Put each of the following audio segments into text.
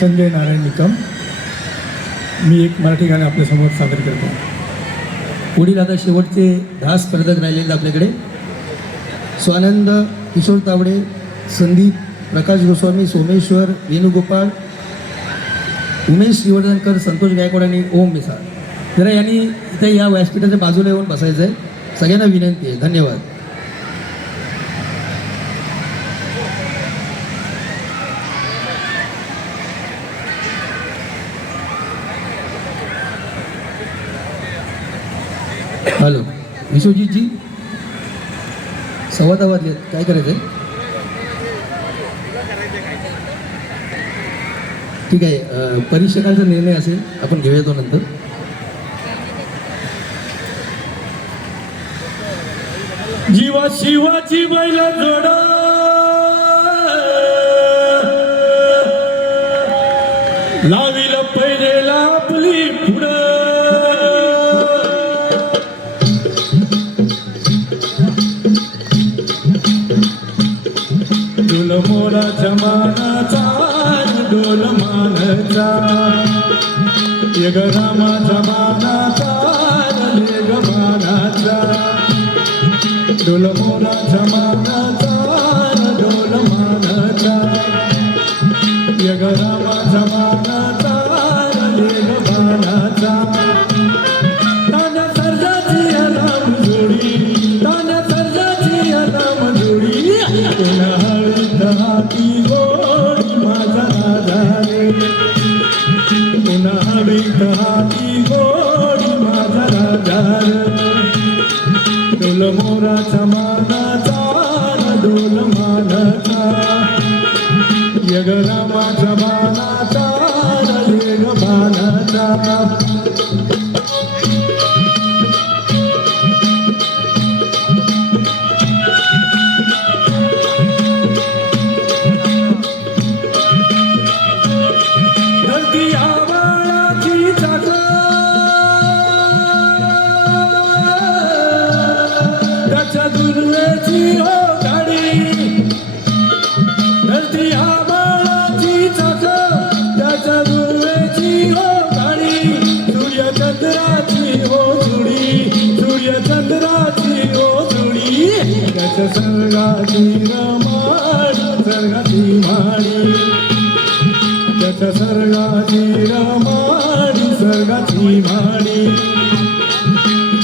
संजय नारायण निकम. मी एक मराठी गाणं आपल्यासमोर सादर करतो. पुढील आता शेवटचे 10 स्पर्धक राहिलेले आपल्याकडे. स्वानंद, किशोर तावडे, संदीप, प्रकाश गोस्वामी, सोमेश्वर, वेणुगोपाळ, उमेश श्रीवर्धनकर, संतोष गायकवाड आणि ओम मिसाळ. जरा यांनी इथे या व्यासपीठाच्या बाजूला येऊन बसायचं आहे. सगळ्यांना विनंती आहे. धन्यवाद. हॅलो विश्वजीतजी, 10:15 वाजले, काय करायचं आहे? ठीक आहे, परीक्षकांचा निर्णय असेल, आपण घेऊया तो नंतर. जीवा शिवाची बैल जोड लावील पहिलेला आपली पुढं डोल मोराच्या मानाचा डोल मानचा यग रामाचा मानाचा यग मानाचा डोल मोराच्या मानाचा डोल मानाचा यग रामाचा मानाचा यग मानाचा तान्या सर्जाची राम जोडी तान्या सर्जाची राम जोडी पुन्हा हाती गोडी माझा राजा रे पुन्हा हाती गोडी माझा राजा रे डोल मोराचा मानाचा डोल मानाचा यग रामाचा मानाचा यग मानाचा त्याच्या दुर्वेची हो गाडी धरती आबाळाची चाक त्याच्या दुर्वेची हो गाडी सूर्यचंद्राची हो जुडी सूर्यचंद्राची हो जुडी त्याच्या सर्गाची रमाडी सर्गाची माडी त्याच्या सर्गाची रमाडी सर्गाची माडी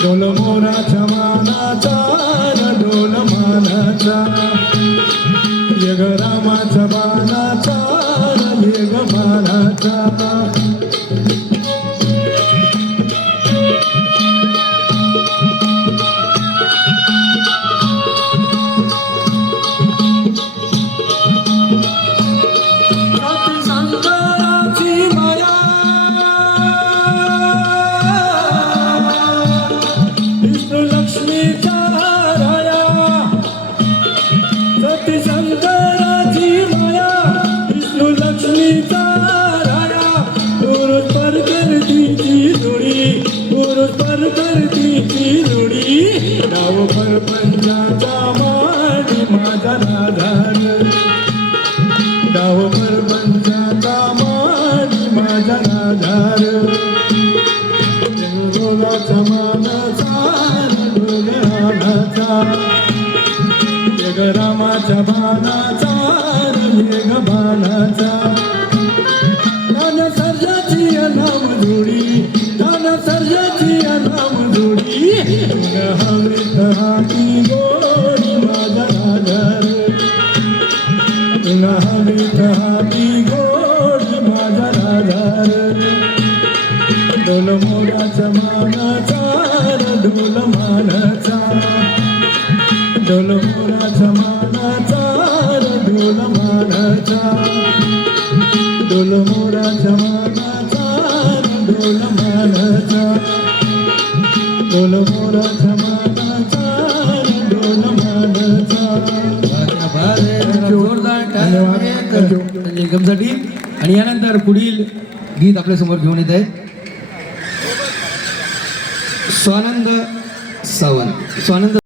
डोल मोराच्या मानाचा डोल मानाचा यग रामाच्या मानाचा यग मानाचा डाव परपंचाचा माडी माझा राधार डाव परपंचाचा माडी माझा राधार डोलाचा मानाचा डोलाचा यग रामाच्या बाणाचा यग बाणाचा नाना सर्जाची नाम जोडी नाना सर्जाची नाम जोडी हवेत हाती गोडी माझा राधार हवेत हाती गोडी माझा राधार डोल मोराच्या मानाचा डोल मानाचा डोल मोराच्या मानाचा डोल मानाचा डोल मोराच्या मानाचा डोल मानाचा डोल मोराच्या मानाचा डोल मानाचा. निगमसाठी. आणि यानंतर पुढील गीत आपल्यासमोर घेऊन येत आहे स्वानंद सावंत. स्वानंद